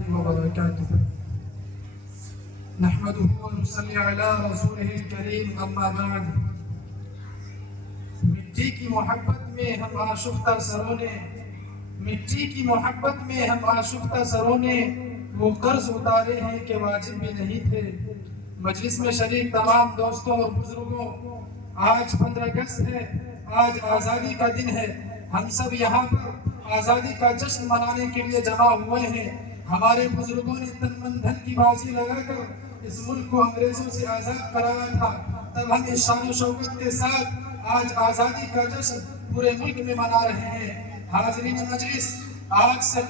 وبركاته نحمده ونصلي على رسوله الكريم اما بعد مٹی کی محبت میں ہم آشفتہ سروں نے مٹی کی محبت میں ہم آشفتہ سروں نے وہ قرض اتارے ہیں کہ واجب بھی نہیں تھے۔ مجلس میں شریک تمام دوستوں اور بزرگوں، آج 15 اگست ہے، آج آزادی کا دن ہے۔ ہم سب یہاں پر آزادی کا جشن منانے کے لیے جمع ہوئے ہیں۔ ہمارے بزرگوں نے تن من دھن کی بازی لگا کر اس ملک کو انگریزوں سے آزاد کرایا تھا، تب ہم اس شان و شوکت کے ساتھ آج آزادی کا جشن پورے ملک میں منا رہے ہیں۔ حاضرین مجلس، آج سے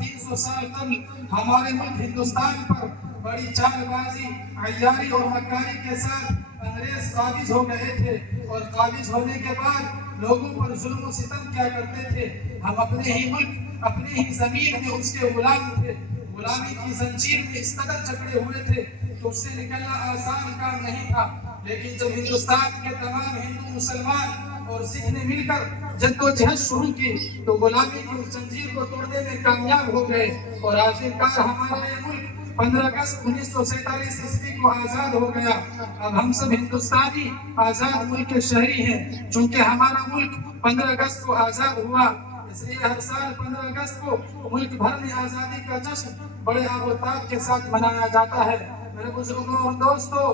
300 سال قبل ہمارے ملک ہندوستان پر بڑی چال بازی، عیاری اور مکاری کے ساتھ انگریز قابض ہو گئے تھے، اور قابض ہونے کے بعد لوگوں پر ظلم و ستم کیا کرتے تھے۔ ہم اپنے ہی ملک، اپنے ہی زمین میں اس کے غلام تھے، غلامی کی زنجیر میں اس قدر جکڑے ہوئے تھے کہ اس سے نکلنا آسان کام نہیں تھا۔ لیکن جب ہندوستان کے تمام ہندو، مسلمان اور سکھ نے مل کر جدوجہد شروع کی تو غلامی کی اس زنجیر کو توڑنے میں کامیاب ہو گئے، اور آخرکار ہمارا یہ ملک 15 اگست 1947 عیسوی کو آزاد ہو گیا۔ اب ہم سب ہندوستانی آزاد ملک کے شہری ہیں۔ چونکہ ہمارا ملک 15 اگست کو آزاد ہوا، اس لیے ہر سال 15 اگست کو ملک بھر میں آزادی کا جشن بڑے آب و تاب کے ساتھ منایا جاتا ہے۔ میرے بزرگوں اور دوستوں،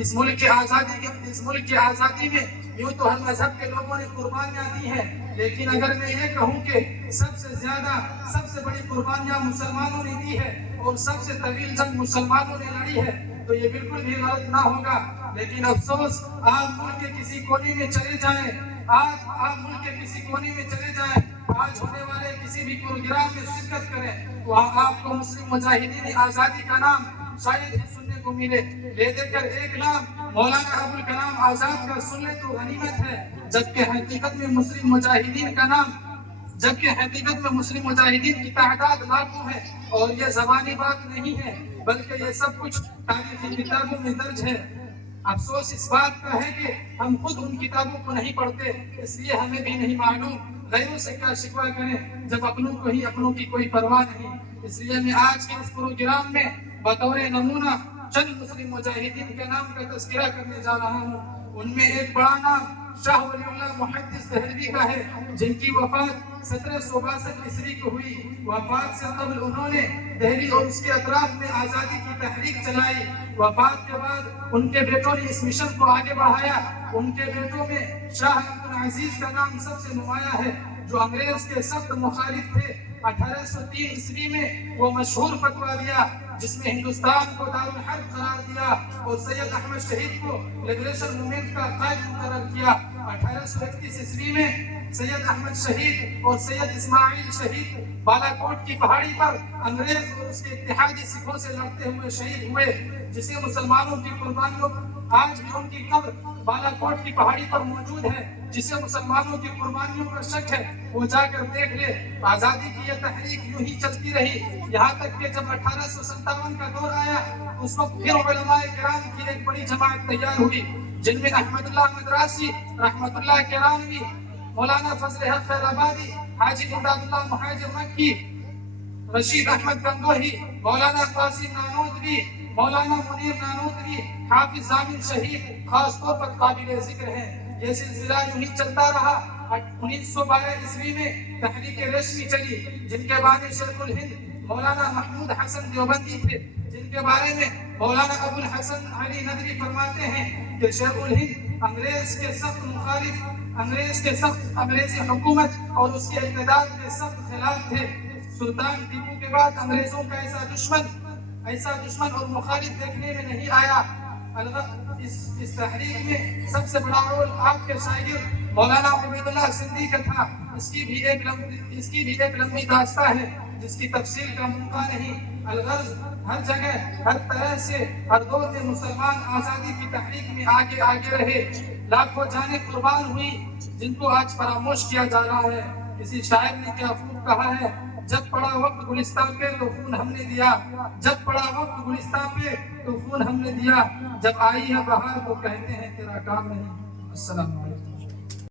اس ملک کی آزادی میں یوں تو ہر مذہب کے لوگوں نے قربانیاں دی ہیں، لیکن اگر میں یہ کہوں کہ سب سے زیادہ، سب سے بڑی قربانیاں مسلمانوں نے دی ہے اور سب سے طویل جنگ مسلمانوں نے لڑی ہے تو یہ بالکل بھی غلط نہ ہوگا۔ لیکن افسوس، آپ ملک کے کسی کونے میں چلے جائیں، آج ہونے والے کسی بھی پروگرام میں شرکت کریں، وہاں آپ کو مسلم مجاہدین آزادی کا نام شاید ہی سننے کو ملے۔ لے دے کر ایک نام مولانا ابوالکلام آزاد کا سن لے تو غنیمت ہے، جبکہ حقیقت میں مسلم مجاہدین کی تعداد لاکھوں ہے، اور یہ زبانی بات نہیں ہے بلکہ یہ سب کچھ تاریخی کتابوں میں درج ہے۔ افسوس اس بات کا ہے کہ ہم خود ان کتابوں کو نہیں پڑھتے، اس لیے ہمیں بھی نہیں معلوم غیروں سے کیا شکوہ کریں جب اپنوں کو ہی اپنوں کی کوئی پرواہ نہیں۔ اس لیے میں آج کے اس پروگرام میں بطور نمونہ چند مسلم مجاہدین کے نام کا تذکرہ کرنے جا رہا ہوں۔ ان میں ایک بڑا نام شاہ ولی اللہ محدث دہلوی کا ہے، جن کی وفات 1762 عیسوی کو ہوئی۔ وفات سے قبل انہوں نے دہلی اور اس کے اطراف میں آزادی کی تحریک چلائی۔ وفات کے بعد ان کے بیٹوں نے اس مشن کو آگے بڑھایا۔ ان کے بیٹوں میں شاہ عبدالعزیز کا نام سب سے نمایاں ہے، جو انگریز کے سخت مخالف تھے۔ 1803 عیسوی میں وہ مشہور فتویٰ دیا جس میں ہندوستان کو دارالحرب قرار دیا اور سید احمد شہید کو لبریشن موومنٹ کا قائد مقرر کیا۔ 1831 عیسوی میں سید احمد شہید اور سید اسماعیل شہید بالا کوٹ کی پہاڑی پر انگریز اور اس کے اتحادی سکھوں سے لڑتے ہوئے شہید ہوئے، جسے مسلمانوں کی قربانیوں، آج بھی ان کی قبر بالا کوٹ کی پہاڑی پر موجود ہے، جسے مسلمانوں کی قربانیوں پر شک ہے وہ جا کر دیکھ لے۔ آزادی کی یہ تحریک یوں ہی چلتی رہی، یہاں تک کہ جب 1857 کا دور آیا اس وقت پھر علماء کرام کی ایک بڑی جماعت تیار ہوئی، جن میں احمد اللہ مدراسی، رحمت اللہ کرانوی، مولانا فضل حق خیرآبادی، حاجی امداد اللہ مہاجر مکی، رشید احمد گنگوہی، مولانا قاسم نانوتوی، مولانا منیر نانوتوی، حافظ ضامن شہید خاص طور پر قابل ذکر ہیں۔ یہ سلسلہ یوں ہی چلتا رہا۔ 1912 عیسوی میں تحریک ریشمی چلی، جن کے بانی شیخ الہند مولانا محمود حسن دیوبندی تھے، جن کے بارے میں مولانا ابوالحسن علی ندوی فرماتے ہیں کہ شیخ الہند انگریز کے سخت مخالف، انگریزی حکومت اور اس کے اقتدار کے سخت خلاف تھے۔ سلطان ٹیپو کے بعد انگریزوں کا ایسا دشمن اور مخالف دیکھنے میں نہیں آیا۔ اس تحریک میں سب سے بڑا رول آپ کے شاگرد مولانا عبید اللہ سندھی کا تھا۔ اس کی بھی ایک لمبی داستان ہے جس کی تفصیل کا موقع نہیں۔ الغرض، ہر جگہ، ہر طرح سے، ہر دور میں مسلمان آزادی کی تحریک میں آگے رہے، لاکھوں جانیں قربان ہوئی جن کو آج فراموش کیا جا رہا ہے۔ کسی شاعر نے کیا خوب کہا ہے، جب پڑا وقت گلستان پہ تو خون ہم نے دیا، جب پڑا وقت گلستان پہ تو خون ہم نے دیا، جب آئی ہے بہار تو کہتے ہیں تیرا کام نہیں۔ السلام علیکم۔